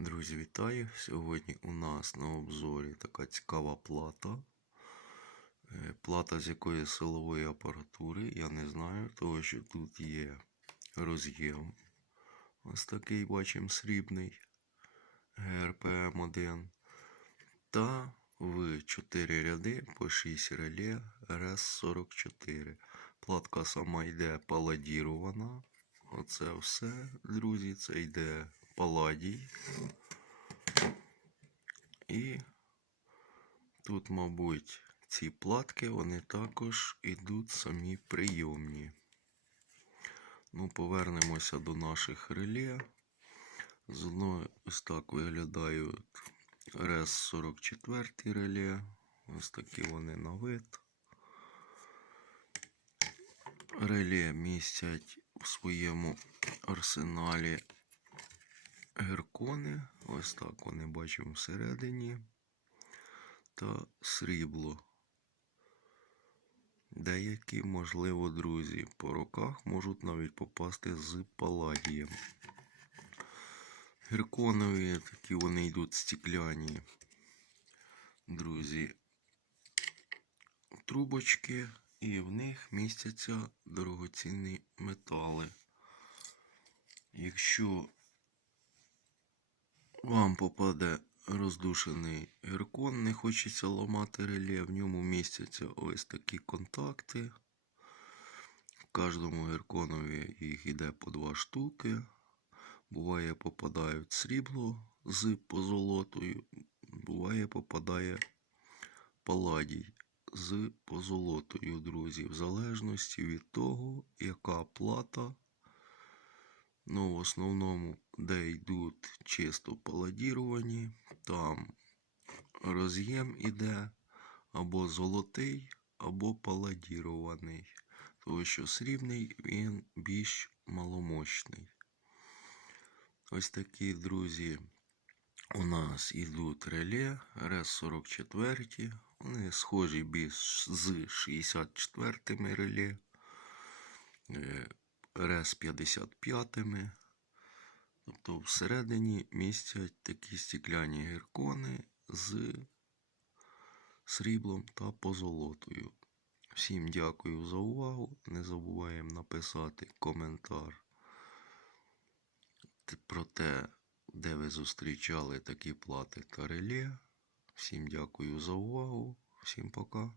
Друзі, вітаю! Сьогодні у нас на обзорі така цікава плата. Е, Плата з якої силової апаратури, я не знаю, тому що тут є роз'єм. Ось такий бачимо срібний ГРПМ1. Та в 4 ряди по 6 реле РС-44. Платка сама йде паладірована. Оце все, друзі, це йде паладій. І тут, мабуть, ці платки, вони також йдуть самі прийомні. Ну, повернемося до наших реле. З ось так виглядають РС-44 реле. Ось такі вони на вид. Реле містять у своєму арсеналі геркони. Ось так вони бачимо всередині. Та срібло. Деякі, можливо, друзі, по руках можуть навіть попасти з паладієм. Герконові такі вони йдуть стекляні. Друзі, трубочки, і в них містяться дорогоцінні метали. Якщо вам попаде роздушений геркон, не хочеться ламати реле, в ньому містяться ось такі контакти. Кожному герконові їх іде по два штуки. Буває, попадають срібло з позолотою, буває, попадає паладій з позолотою, друзі, в залежності від того, яка плата. Ну, в основному, де йдуть чисто паладіровані, там роз'єм іде або золотий, або паладірований. Тому що срібний він більш маломощний. Ось такі, друзі, у нас йдуть реле РС-44. Вони схожі більш з 64 реле. Е, РС-55. Тобто всередині містять такі стекляні гіркони з сріблом та позолотою. Всім дякую за увагу. Не забуваємо написати коментар про те, де ви зустрічали такі плати та реле. Всім дякую за увагу. Всім пока.